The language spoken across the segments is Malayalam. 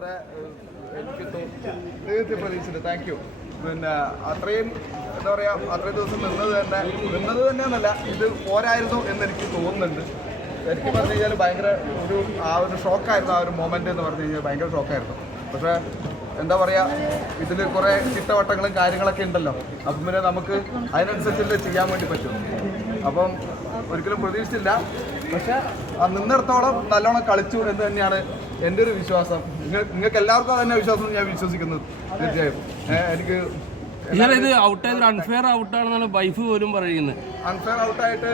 അവിടെ എനിക്ക് തീർച്ചയായും പ്രതീക്ഷിച്ചിട്ട് താങ്ക് യു പിന്നെ അത്രയും എന്താ പറയുക അത്രയും ദിവസം നിന്നത് തന്നെ നിന്നത് തന്നെയെന്നല്ല ഇത് പോരായിരുന്നു എന്ന് എനിക്ക് തോന്നുന്നുണ്ട്. എനിക്ക് പറഞ്ഞു കഴിഞ്ഞാൽ ഭയങ്കര ഒരു ആ ഒരു ഷോക്കായിരുന്നു ആ ഒരു മൊമെന്റ് എന്ന് പറഞ്ഞു കഴിഞ്ഞാൽ ഭയങ്കര ഷോക്കായിരുന്നു. പക്ഷേ എന്താ പറയുക ഇതിൽ കുറേ ചിട്ടവട്ടങ്ങളും കാര്യങ്ങളൊക്കെ ഉണ്ടല്ലോ. അപ്പം പിന്നെ നമുക്ക് അതിനനുസരിച്ചല്ലേ ചെയ്യാൻ വേണ്ടി പറ്റും. അപ്പം ഒരിക്കലും പ്രതീക്ഷിച്ചില്ല. പക്ഷെ നിന്നിടത്തോളം നല്ലോണം കളിച്ചു എന്ന് തന്നെയാണ് എന്റെ ഒരു വിശ്വാസം. നിങ്ങൾ നിങ്ങൾക്ക് എല്ലാവർക്കും അതന്നെ തന്നെ വിശ്വാസം ഞാൻ വിശ്വസിക്കുന്നത് തീർച്ചയായും. എനിക്ക് ഇത് ഔട്ട് ആയത് അൺഫെയർ ഔട്ടാണെന്നാണ് വൈഫ് പോലും പറയുന്നത്. അൺഫെയർ ഔട്ടായിട്ട്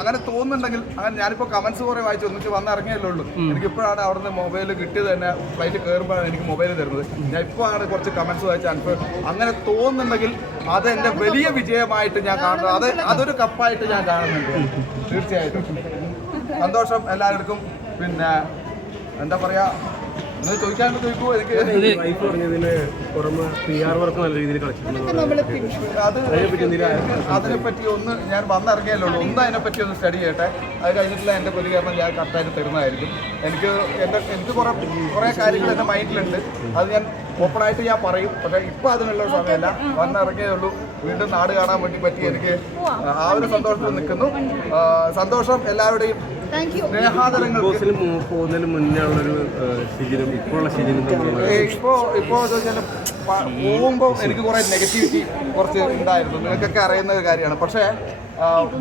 അങ്ങനെ തോന്നുന്നുണ്ടെങ്കിൽ അങ്ങനെ ഞാനിപ്പോൾ കമന്റ്സ് കുറേ വായിച്ചു ഒന്നിച്ച് വന്നിറങ്ങിയല്ലേ ഉള്ളൂ. എനിക്ക് ഇപ്പോഴാണ് അവിടുന്ന് മൊബൈൽ കിട്ടിയത് തന്നെ ഫ്ലൈറ്റ് കയറുമ്പോഴാണ് എനിക്ക് മൊബൈൽ തരുന്നത്. ഞാൻ ഇപ്പോ ആണ് കുറച്ച് കമന്റ്സ് വായിച്ച് അൺഫെയർ അങ്ങനെ തോന്നുന്നുണ്ടെങ്കിൽ അത് എന്റെ വലിയ വിജയമായിട്ട് ഞാൻ കാണുന്നത്. അത് അതൊരു കപ്പായിട്ട് ഞാൻ കാണുന്നുണ്ട്. തീർച്ചയായിട്ടും. സന്തോഷം എല്ലാവർക്കും. പിന്നെ എന്താ പറയാ? നിങ്ങൾ ചോദിക്കാണ്ട് ചോദിക്കുമോ എനിക്ക് വൈഫ് പറഞ്ഞതിന് പുറമെ പി ആർ വർക്ക് നല്ല രീതിയിൽ അതിനെപ്പറ്റി ഒന്ന് ഞാൻ വന്നിറങ്ങിയല്ലോ. ഒന്ന് അതിനെപ്പറ്റി ഒന്ന് സ്റ്റഡി ചെയ്യട്ടെ. അത് കഴിഞ്ഞിട്ടുള്ള എന്റെ പ്രതികരണം ഞാൻ കറക്റ്റായിട്ട് തരുന്നതായിരിക്കും. എനിക്ക് എന്റെ എനിക്ക് കുറേ കുറേ കാര്യങ്ങൾ എന്റെ മൈൻഡിലുണ്ട് അത് ഞാൻ ഓപ്പൺ ആയിട്ട് ഞാൻ പറയും. പക്ഷെ ഇപ്പോൾ അതിനുള്ള സമയമല്ല. വന്നിറങ്ങിയേ ഉള്ളൂ. വീണ്ടും നാട് കാണാൻ വേണ്ടി പറ്റി എനിക്ക് ആ ഒരു സന്തോഷത്തിൽ നിൽക്കുന്നു. സന്തോഷം എല്ലാവരുടെയും. പോകുന്നതിന് മുന്നേ ഉള്ളൊരു ഇപ്പോഴുള്ള ഇപ്പോ ഇപ്പോ പോകുമ്പോൾ എനിക്ക് കുറെ നെഗറ്റിവിറ്റി കുറച്ച് ഉണ്ടായിരുന്നു. നിങ്ങൾക്കൊക്കെ അറിയുന്ന ഒരു കാര്യമാണ്. പക്ഷേ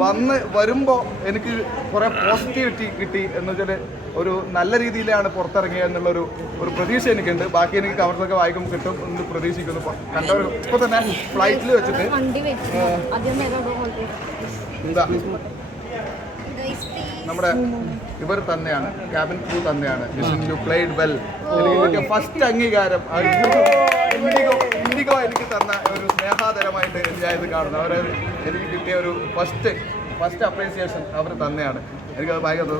വന്ന് വരുമ്പോ എനിക്ക് കുറെ പോസിറ്റിവിറ്റി കിട്ടി എന്ന് വെച്ചാൽ ഒരു നല്ല രീതിയിലാണ് പുറത്തിറങ്ങിയത് എന്നുള്ളൊരു ഒരു പ്രതീക്ഷ എനിക്കുണ്ട്. ബാക്കി എനിക്ക് കവർന്നൊക്കെ വായിക്കും കിട്ടും എന്ന് പ്രതീക്ഷിക്കുന്നു. ഇപ്പൊ കണ്ടവർ ഇപ്പോൾ തന്നെ ഫ്ലൈറ്റിൽ വെച്ചിട്ട് വണ്ടി വെച്ചു ആദ്യം നേരം അവിടെ hold എന്താ. നമ്മുടെ ഇവർ തന്നെയാണ് ക്യാബിൻ ക്രൂ തന്നെയാണ്. യു പ്ലേഡ് വെൽ എനിക്ക് ഫസ്റ്റ് അംഗീകാരം. ഇൻഡിഗോ ഇൻഡിഗോ എനിക്ക് തന്ന ഒരു സ്നേഹാതരമായിട്ട് ഞാൻ ഇത് കാണുന്നു. അവർ എനിക്ക് കിട്ടിയ ഒരു ഫസ്റ്റ് ഫസ്റ്റ് അപ്രീസിയേഷൻ അവർ തന്നെയാണ്. എനിക്കത് ഭയങ്കര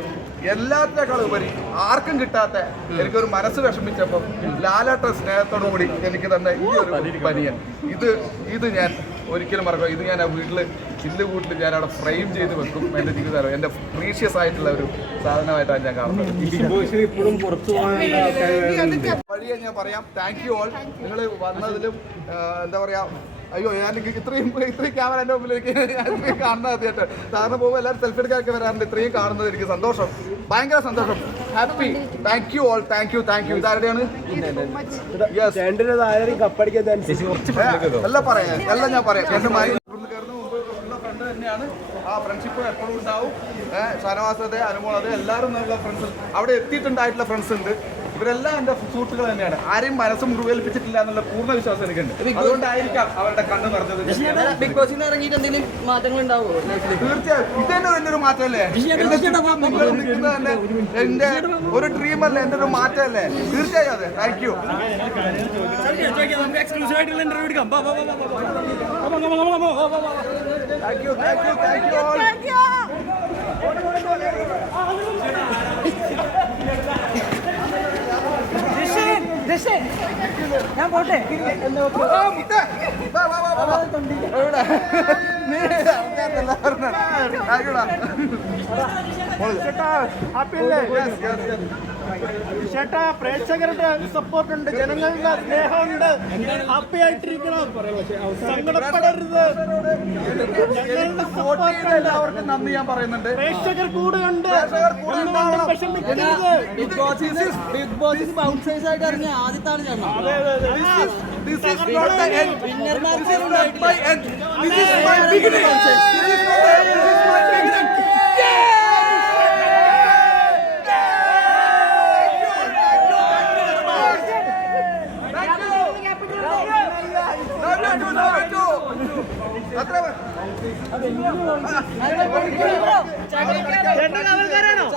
എല്ലാത്തിനേക്കാളും ഉപരി ആർക്കും കിട്ടാത്ത എനിക്കൊരു മനസ്സ് വിഷമിച്ചപ്പം ലാലാട്ട സ്നേഹത്തോടു കൂടി എനിക്ക് തന്ന ഈ ഒരു പനിയൻ. ഇത് ഇത് ഞാൻ ഒരിക്കലും മറക്കാം ഇത് ഞാൻ ആ വീട്ടിൽ ചില്ല് കൂട്ടിൽ ഞാൻ അവിടെ ഫ്രെയിം ചെയ്ത് വെക്കും എന്റെ ജീവിതം എന്റെ പ്രീഷ്യസ് ആയിട്ടുള്ള ഒരു സാധനമായിട്ടാണ് ഞാൻ കാണുന്നത്. വഴിയെ ഞാൻ പറയാം. താങ്ക് യു ഓൾ നിങ്ങൾ വന്നതിലും എന്താ പറയാ അയ്യോ ഞാൻ ഇത്രയും ഇത്രയും ക്യാമറ എന്റെ ഞാൻ ഇത്രയും കാണുന്നത് ആദ്യമായിട്ട്. സാധാരണ പോകുമ്പോൾ എല്ലാവരും സെൽഫി എടുക്കാനൊക്കെ വരാറുണ്ട്. ഇത്രയും കാണുന്നത് എനിക്ക് സന്തോഷം. ഭയങ്കര സന്തോഷം. Happy. Thank you all thank you thank you ഇതാരുടെയാണ് എല്ലാം പറയാം. എല്ലാം ഞാൻ പറയാം. ഉള്ള ഫ്രണ്ട് തന്നെയാണ് ആ ഫ്രണ്ട്ഷിപ്പ് എപ്പോഴും ഉണ്ടാവും. ഷാനവാസ് അതെ അനുമോൾ അതെ എല്ലാവരും നല്ല ഫ്രണ്ട്സ് അവിടെ എത്തിയിട്ടുണ്ടായിട്ടുള്ള ഫ്രണ്ട്സ് ഉണ്ട്. ഇവരെല്ലാം എന്റെ സുഹൃത്തുക്കൾ തന്നെയാണ്. ആരെയും മനസ്സ് മുറിവേൽപ്പിച്ചിട്ടില്ല എന്നുള്ള പൂർണ വിശ്വാസം എനിക്കുണ്ട്. അതുകൊണ്ടായിരിക്കാം അവരുടെ കണ്ണ് നിറഞ്ഞത്. ബിഗ് ബോസിൽ നിന്ന് ഇറങ്ങിയിട്ട് എന്തെങ്കിലും മാറ്റങ്ങൾ ഉണ്ടാവുമോ തീർച്ചയായും. ഇത് തന്നെ എന്റെ ഒരു മാറ്റമല്ലേ എന്റെ ഒരു ഡ്രീം അല്ലേ? എന്റെ ഒരു മാറ്റമല്ലേ? തീർച്ചയായും അതെ. Thank you thank you thank you thank you Yes, ഞാൻ പോട്ടെ? ചേട്ടാ പ്രേക്ഷകരുടെ സപ്പോർട്ട് ഉണ്ട് ജനങ്ങളുടെ സ്നേഹമുണ്ട്. ഹാപ്പി ആയിട്ടിരിക്കണം സങ്കടപ്പെടരുത് ഞങ്ങളുടെ സപ്പോർട്ട് അവർക്ക് എല്ലാവർക്കും നന്ദി ഞാൻ പറയുന്നുണ്ട്. പ്രേക്ഷകർ കൂടുകണ്ട് പ്രേക്ഷകർ കൂടെ ഒന്നും ഉണ്ടാവണം. വിഷമിക്കരുത് ബിഗ് ബോസിൽ ബിഗ് ബോസിൽ ഔട്ട്സൈഡ്സ് ആയിട്ട് ഇറങ്ങിയ ആദ്യത്താണ് ഞാൻ This is not the end. വിന്നർമാർക്ക് This is not my end. This is my beginning. ചേട്ടൻ കാവൽക്കാരാണോ